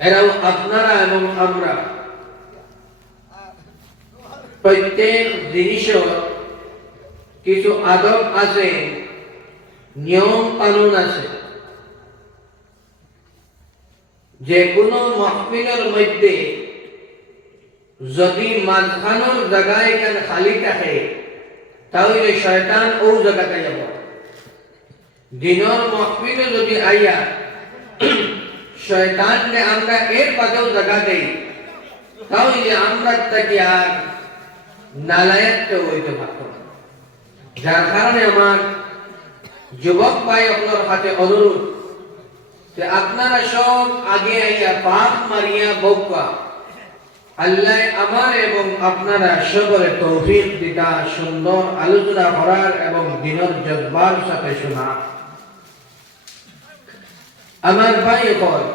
এরাও আপনারা এবং আমরা প্রত্যেক জিনিসের কিছু আদব আছে, নিয়ম কানুন আছে। যে কোনো মাহফিলের মধ্যে যদি মাঝখানোর জায়গায় এখানে খালি থাকে তাহলে শয়তান ও জায়গাতে যাব। দিনের মাহফিলে যদি আইয়া শয়তানকে আমরা এর পাশেও জায়গা দেই তাহলে আমরা তাকে আর নালায়েক হইতে পারত না। যার কারণে আমার যুবক ভাই আপনার হাতে অনুরোধ যে আপনারা সব আগে আইয়া পাক মারিয়া বৌকা আল্লাহ আমার এবং আপনারা সবরে তৌফিক দিতা, সুন্দর আলোচনা করার এবং দিনের জজবার সাথে শোনা। আমার ভাই কয়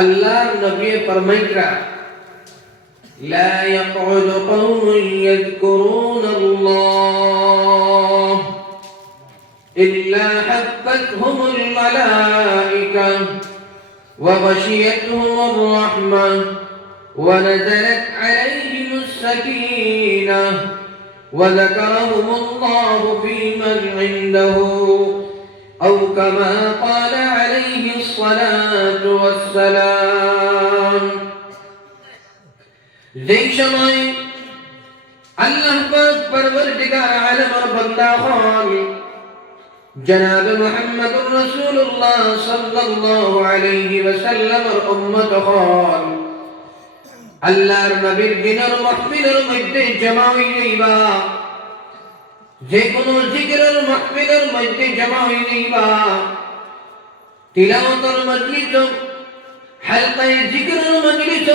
আল্লাহর নবী ফরমাইরা لا يقعد قوم يذكرون الله إلا حفتهم الملائكة وغشيتهم الرحمة ونزلت عليهم السكينة وذكرهم الله في من عنده أو كما قال عليه الصلاة والسلام। যেই সময় আল্লাহ পাক পরবর্তীকার আলমের বান্দা হন জনাব মুহাম্মদুর রাসূলুল্লাহ সাল্লাল্লাহু আলাইহি ওয়াসাল্লামের উম্মত হন, আল্লাহর নবীর দিনের মাহফিলের মধ্যে জমা হইবা, যে কোনো জিকিরের মাহফিলের মধ্যে জমা হইবা, তিলাওয়াতের মজলিস, হালকায়ে জিকিরের মজলিস,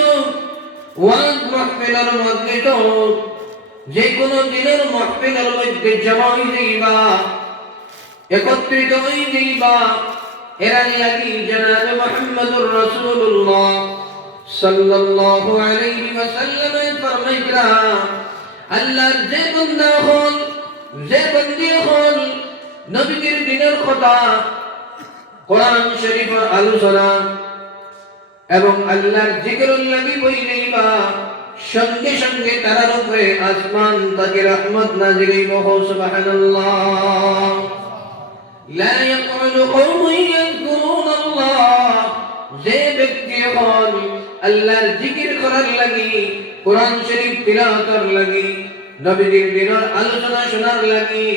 ওয়াজ মাহফিলের মজলিস, যে কোনো দিনের মাহফিলের মধ্যে জমা হইবা, একত্রিত হইবা, এরা লাগি জনাব মুহাম্মদুর রাসূলুল্লাহ সাল্লাল্লাহু আলাইহি ওয়াসাল্লাম ফরমাইরা আল্লাহর যে বান্দা হন, যে বন্দী হন, নবীর দিনের কথা, কোরআন শরীফের আলোচনা এবং আল্লাহর জিকিরুল লাগি বইলেইবা, সঙ্গে সঙ্গে তার উপরে আসমান থেকে রহমত নাযিল হইব। সুবহানাল্লাহ। لا يقعد قوم يذكرون الله, যে ব্যক্তি হন আল্লাহর জিকির করার লাগি, কোরআন শরীফ তিলাওয়াতের লাগি, নবীর দিনের আলোচনা শোনার লাগি,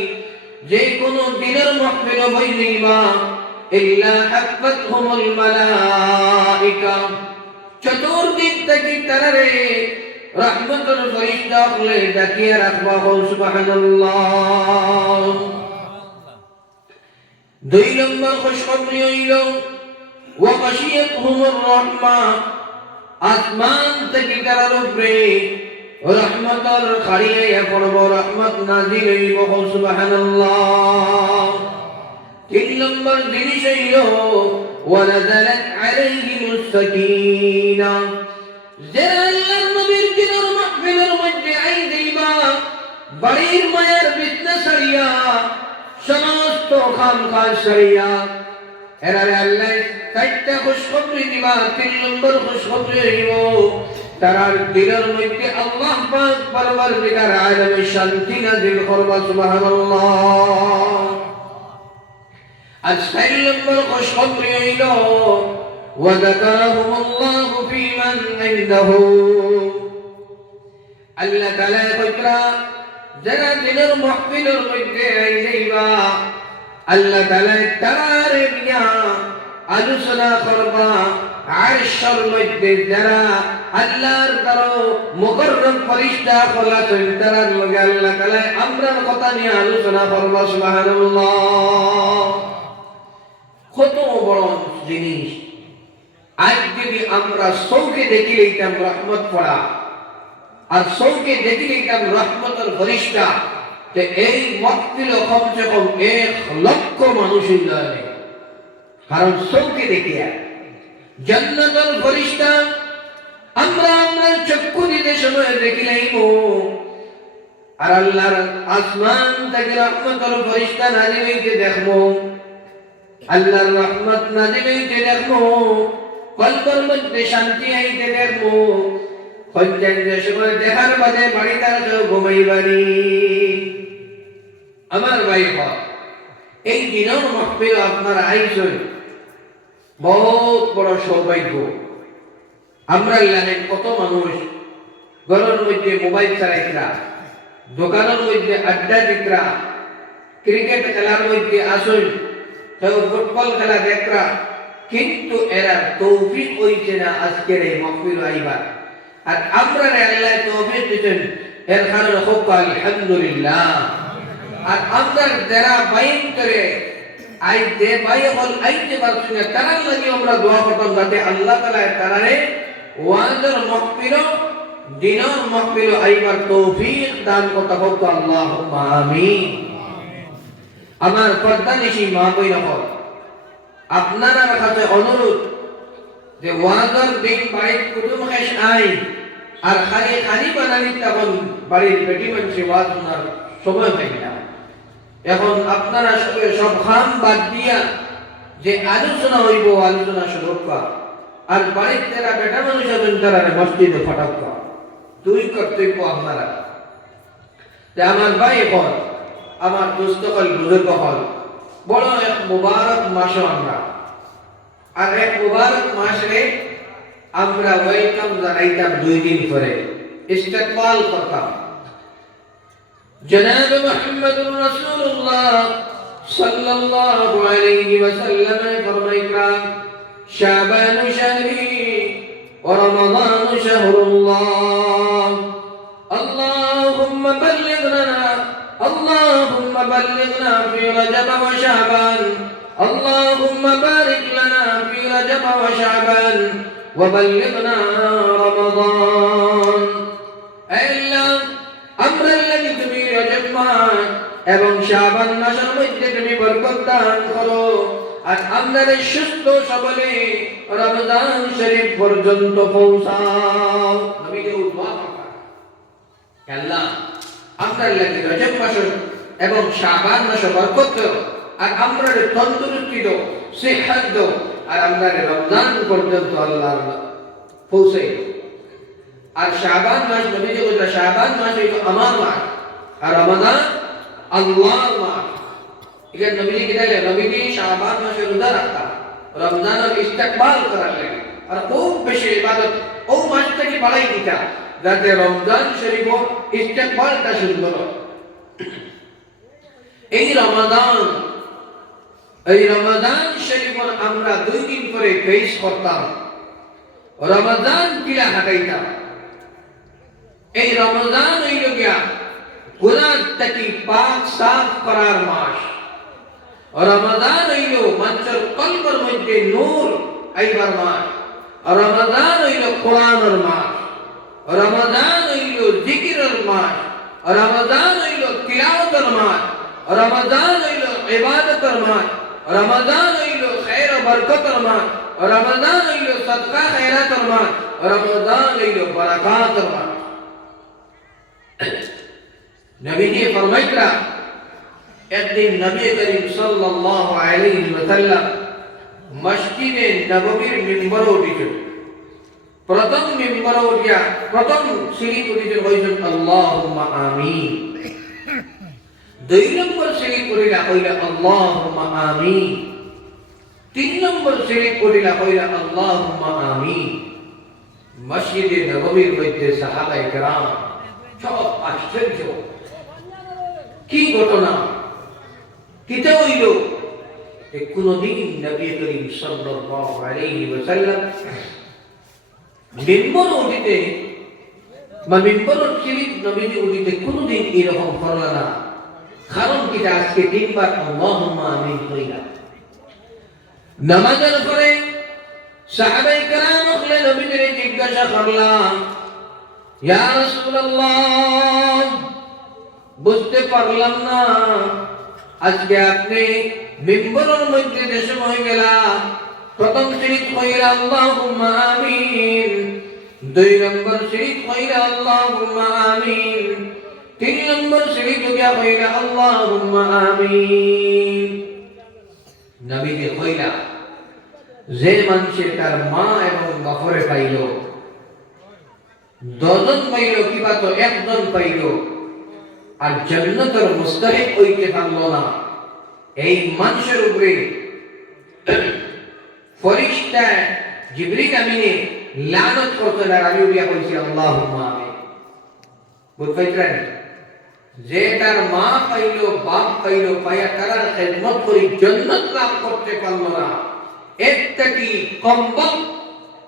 যে কোনো দিনের মাহফিল বইলেইবা, ইল্লা হাফাতহুমুল মালাইকা, চতুর্দিক থেকে তারারে রহমতের ফেরেশতা হলে ডাকিয়ে রাখবা। সুবহানাল্লাহ। দুই নম্বর খুশখবরি হইল ওয়া গাশিয়াতহুমুর রাহমা, আসমান থেকে তার উপরে রহমতের খাড়িয়ে পড়ব, রহমত নাযিল হইব। সুবহানাল্লাহ। তিন নম্বর জিনিস হইল ওয়া নাযালাত আলাইহিমুস সাকিনা, যারা আল্লাহর নবীর দিনের মাহফিলের মধ্যে আইবা, বাড়ির মায়ের বিছনা ছাড়িয়া, সমস্ত খামখাজ ছাড়িয়া, এরারে আল্লাহ চারটা খুশখবরি দিবা। তিন নম্বর খুশখবরি হইব তারার দিলের মধ্যে আল্লাহ পাক পরবর্তীকার আলমে শান্তি নাযিল করবা। সুবহানাল্লাহ। আর চার নম্বর খুশখবরি হইল ওয়া যাকারাহুমুল্লাহু ফী মান ইনদাহু, আল্লাহ তাআলা কইরা যারা দিনের মাহফিলের মধ্যে আইবা, আল্লাহ তাআলা তারে নিয়া আলোচনা করবা। আরশের মধ্যে যারা আল্লাহর দ্বারা মুকররম ফেরেশতা হলা তারার লগে আল্লাহ তাআলা আমরার কথা নিয়ে আলোচনা করবা। সুবহানাল্লাহ। কত বড় জিনিস! আজ যদি আমরা চৌকে দেখি লইতাম রহমত পড়া, আর চৌকে দেখি লইতাম রহমতের ফেরেশতা, তো এই মাহফিল কমসে কম 1 লক্ষ মানুষ হইল। কারণ চৌকে দেখিয়া জান্নাতের ফেরেশতা আমরা চক্ষু দিতে সময় দেখি লাইব, আর আল্লাহর আসমান থেকে রহমতের ফেরেশতা নাযিল হইতে দেখবো, আল্লাহর রহমত নাযিল হইতে দেখবো। কলবের মধ্যে শান্তি আইতে দেখবো হজ্জান যে সময় দেখার বাদে বাড়ি তার কেউ ঘুমাইবারি আমার ভাই এই দিনের মাহফিল আপনারা আইসন বহুত বড় সৌভাগ্য আমরা জানেন কত মানুষ ঘরের মধ্যে মোবাইল চালাইতরা দোকানের মধ্যে আড্ডা দিতরা ক্রিকেট খেলার মধ্যে আসুন কেউ ফুটবল খেলা দেখরা কিন্তু এরা তৌফিক হইছে না আজকের এই মাহফিল আইবার আর আমরা আল্লাহ তৌফিক দিতেন এর কারণে খুব আলহামদুলিল্লাহ আর আমরা যারা বাইন করে আইতে বাই হল আইতে পারছি না তার লাগি আমরা দোয়া করতাম যাতে আল্লাহ তাআলা তারারে ওয়াজের মাহফিল দিনের মাহফিল আইবার তৌফিক দান করতে হোক আল্লাহুম্মা আমিন আমার পর্দানিশী মা বোন আপনারা কাছে অনুরোধ যে ওয়াজের দিন বাড়ির কুটুম খাস আই আর খালি বানানি তখন বাড়ির বেটি মানুষ ওয়াজ শোনার সময় পাই না এখন আপনারা সব খাম বাদ দিয়া যে আলোচনা হইব আলোচনা শুরু আর বাড়ির যারা বেটা মানুষ আছেন তারা মসজিদে ফাটাক্কা দুই কর্তব্য আপনারা আমার ভাই হল আমার দোস্ত হল বুজুর্গ হল বড় এক মুবারক মাস আমরা আর এক মুবারক মাসে আমরা ওয়েলকাম জানাইতাম 2 দিন পরে ইস্তেকবাল করতাম جناب محمد رسول الله صلى الله عليه وسلم فرمائے شعبان شهري ورمضان شهر الله اللهم بلغنا في رجب وشعبان اللهم بارك لنا في رجب وشعبان وبلغنا رمضان ألا أمر الذي تبي رجب এবং শাবান মাসের মধ্যে তুমি বরকত দান করো আর আমাদের সুস্থ সবলে রমজান শরীফ পর্যন্ত পৌঁছাও নবীকে দোয়া করবা আল্লাহ আমাদের লাগি রজব মাস এবং শাবান মাসে বরকত দাও আর আমাদের তন্দুরুস্তি দাও সেহত দাও আর আমাদের রমজান পর্যন্ত আল্লাহ পৌঁছে আর শাবান মাস নবীকে বলরা শাবান মাস হলো আমার মাস আর রমজান আল্লাহর মাস এখানে নবীজি কি বলে নবীজি শাবান মাসে রোজা রাখতা রমজানের ইস্তেকবাল করার লাগে আর খুব বেশি ইবাদত ও মাস থেকে বাড়াই দিতা যাতে রমজান শরীফ ইস্তেকবালটা সুন্দর এই রমাদান শরীফ আমরা 2 দিন করে পেশ করতাম রমাদান কিলা হাঁটাইতাম এই রমজান হইল গিয়া গুনাহ থেকে পাক সাফ করার মাস রমাদান হইল মানুষের কলবের মধ্যে নূর আইবার মাস রমাদান হইল কোরআনের মাস রমাদান হইল জিকিরের মাস রমাদান হইল তিলাওয়াতের মাস রমাদান হইল ইবাদতের মাস রমাদান হইল খায়র ও বরকতের মাস রমাদান হইল সদকা খায়রাতের মাস রমাদান হইল বারাকাতের মাস নবীজি ফরমাইতরা একদিন নবী করিম সাল্লাল্লাহু আলাইহি ওয়াসাল্লাম মসজিদে নববীর মিম্বরে উঠিছেন প্রথম মিম্বরে উঠিয়া প্রথম সিঁড়ি উঠিছেন কইছেন আল্লাহুম্মা আমিন 2 নম্বর সিঁড়ি উঠিলা কইলা আল্লাহুম্মা আমিন 3 নম্বর সিঁড়ি উঠিলা কইলা আল্লাহুম্মা আমিন মসজিদে নববীর মধ্যে সাহাবায়ে কেরাম সব আশ্চর্য কি ঘটনা কিতা হইল কোনদিন নবী করিম সাল্লাল্লাহু আলাইহি ওয়াসাল্লাম মিম্বর উঠিতে বা মিম্বর শরীফ নবীজি উঠিতে কোনদিন এরকম করলা না কারণ কিটা আজকে তিনবার আল্লাহুম্মা আমিন কইলা নামাজের পরে সাহাবায়ে কেরাম হলে নবীজির জিজ্ঞাসা করলাম ইয়া রাসূলুল্লাহ বুঝতে পারলাম না আজকে আপনি মিম্বরের মধ্যে যে সময় গেলা প্রথম শরীফ কইরা আল্লাহুম্মা আমিন 2 নম্বর শরীফ কইরা আল্লাহুম্মা আমিন 3 নম্বর শরীফ গিয়া কইরা আল্লাহুম্মা আমিন নবীজি কইলা যে মানুষে তার মা এবং বাপরে পাইল, দজন পাইল কিবা তো একজন পাইল, আর জান্নাতের মুস্তাহিক হইতে পারল না, এই মানুষের উপরে ফেরেশতা জিবরিল আমিনে লানত করতে লাগি উড়িয়া কইছে আল্লাহুম্মা আমিন। বুঝাইছেন? যে তার মা পাইল, বাপ পাইল, পায়া তার খেদমত করে জান্নাত লাভ করতে পারল না, এর থেকে কম্বল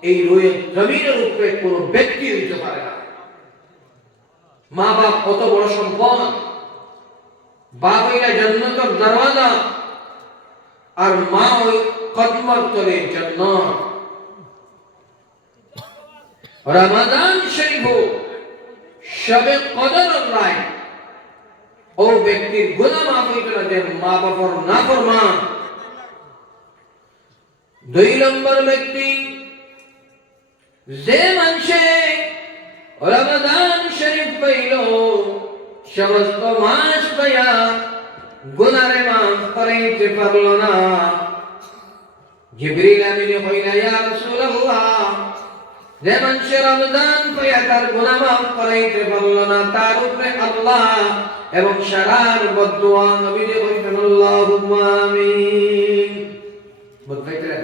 এই রয়ে জমিনের উপরে কোন ব্যক্তি হইতে পারে না। মা বাপ কত বড় সম্পদ, বাপ হইলা জান্নাতের দরওয়াজা, আর মা ওই কদমর তলে জান্নাত। রমাদান শরীফ শবে কদর রায় ও ব্যক্তির গুনাহ মাফ হইতো না যে মা বাবার নাফরমান। দুই নম্বর ব্যক্তি যে মানুষে রমাদান শরীফ পাইল, সমস্ত মাস পাইয়া গুনারে মাফ করাইতে পারল না। জিবরিল আমিন কইলা ইয়া রাসূলুল্লাহ, যে মানুষে রমজান পাইয়া তার গুনাহ মাফ করাইতে পারল না, তার উপরে আল্লাহ এবং সারার বদদুয়া নবীজি কইতেন আল্লাহুম্মা আমিন। বুঝাইতেন?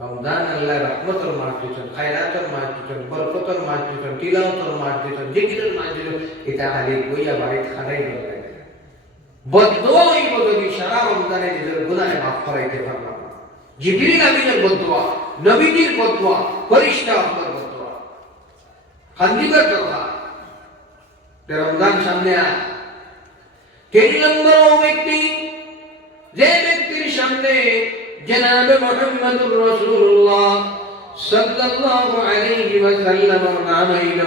রমজান আল্লাহ রহমতের মাস দিতেন, খায়রাতের মাস দিতেন, বরকতের মাস দিতেন, তিলাওয়াতের মাস দিতেন, জিকিরের মাস দিতেন। এটা আলী বইয়া বাড়ি খাড়াই লাগে বদদুয়া হইব যদি সারা রমজানে নিজের গুনাহ মাফ করাইতে পারলাম না। জিবরিল আমিনের বদদুয়া, নবীজির বদদুয়া, ফেরেশতা আল্লাহর বদদুয়া। খান্দিবার কথা রমজান সামনে আয়। তিন নম্বর ও ব্যক্তি, যে ব্যক্তির সামনে জনাবে মুহাম্মদুর রাসূলুল্লাহ সাল্লাল্লাহু আলাইহি ওয়াসাল্লাম নাম হইল,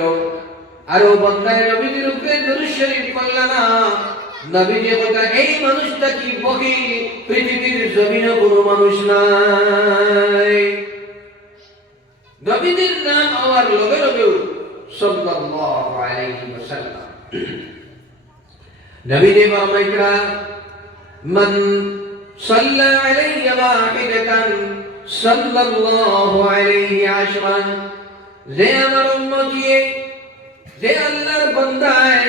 আর ও বান্দায় নবীজির উপরে দরুদ শরীফ পড়ল না, নবীজি কথা এই মানুষটা কি বহিল, পৃথিবীর জমিনে কোনো মানুষ নাই। নবীজির নাম আমার লগে লগে সাল্লাল্লাহু আলাইহি ওয়াসাল্লাম নবীজি ফরমাইরা মান সাল্লা আলাইহি ওয়াহিদাতান সাল্লাল্লাহু আলাইহি আশরান, যে আমার উম্মতি, যে আল্লাহর বান্দায়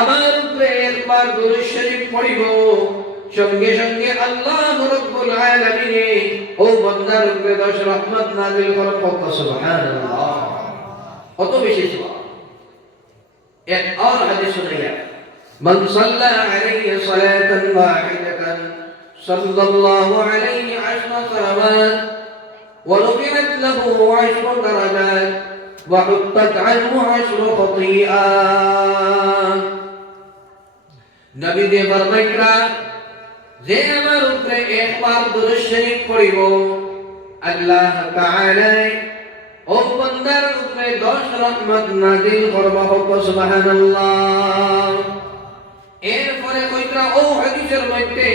আমার উপরে একবার দরুদ শরীফ পড়িব, সঙ্গে সঙ্গে আল্লাহ রাব্বুল আলামিন ও বান্দার উপরে 10 রহমত নাযিল করেন। সুবহানাল্লাহ, কত বেশি সওয়াব। এক আর হাদিস শুনাইয়া, মান সাল্লা আলাইহি সালাতান ওয়াহিদাতান সাল্লাল্লাহু আলাইহি আশরা সালাওয়াত ওয়া রুফিআত লাহু 10 দারাজাত ওয়া হুত্তাত আনহু 10 খতিআত। নবী দে ফরমাইরা, যে আমার উপরে একবার দরুদ শরীফ পড়িব, আল্লাহ তাআলা ও বান্দার উপরে 10 রহমত নাযিল করবা। সুবহানাল্লাহ। এরপরে কইরা ও হাদিসের মধ্যে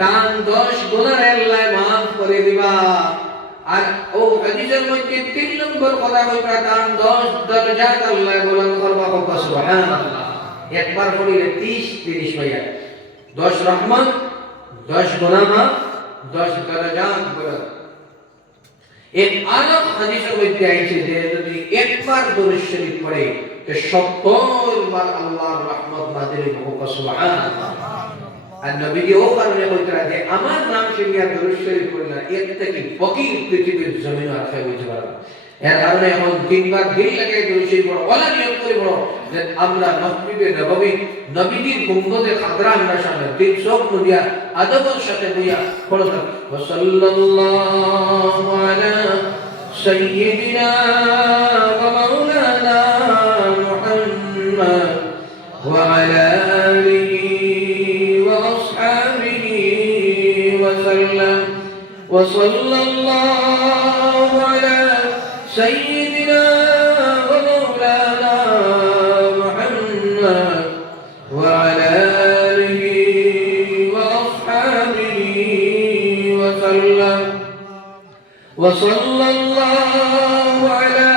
তান 10 গুনাহ আল্লাহ maaf করে দিবা, আর ও হাদিসের মধ্যে 3 নম্বর কথা কইরা তান 10 দরজাত আল্লাহ বুলন্দ করবা। সুবহানাল্লাহ। একবার পড়িলে 30 হইয়া 10 রহমত, 10 গুনাহ maaf, 10 দরজাত বুলন্দ। এক আরব হাদিসের মধ্যে আইছে যে যদি একবার দরুদ শরীফ পড়ে তো 70 বার আল্লাহর রহমত নাযিল হবে। সুবহানাল্লাহ। আর নবীজি ও কারণে কইতরা যে আমার নাম শুনিয়া দরুদ শরীফ পড়লা, এর থেকে ফকির পৃথিবীর জমিনে আর কেউ হইতে পারে না। এর কারণে এখন 3 বার দিন লাগে দরুদ শরীফ পড়ো, ওলা নিয়ম করে পড়ো যে আমরা মসজিদে নববী নবীজির গুম্বদে খাদরা আমরা সামনে দিন সব নদিয়া আদবের সাথে বইয়া পড়ো। সাল্লাল্লাহু আলা সাইয়্যিদিনা ওয়া মাওলানা মুহাম্মদ ওয়া আলা আলিহি ওয়া আসহাবিহি ওয়া সাল্লাম ওয়া সাল্লাল্লাহু আলা সাইয়্যিদিনা ওয়া মাওলানা মুহাম্মদ ওয়া আলা আলিহি ওয়া আসহাবিহি ওয়া সাল্লাম ওয়া সাল্লাল্লাহু আলা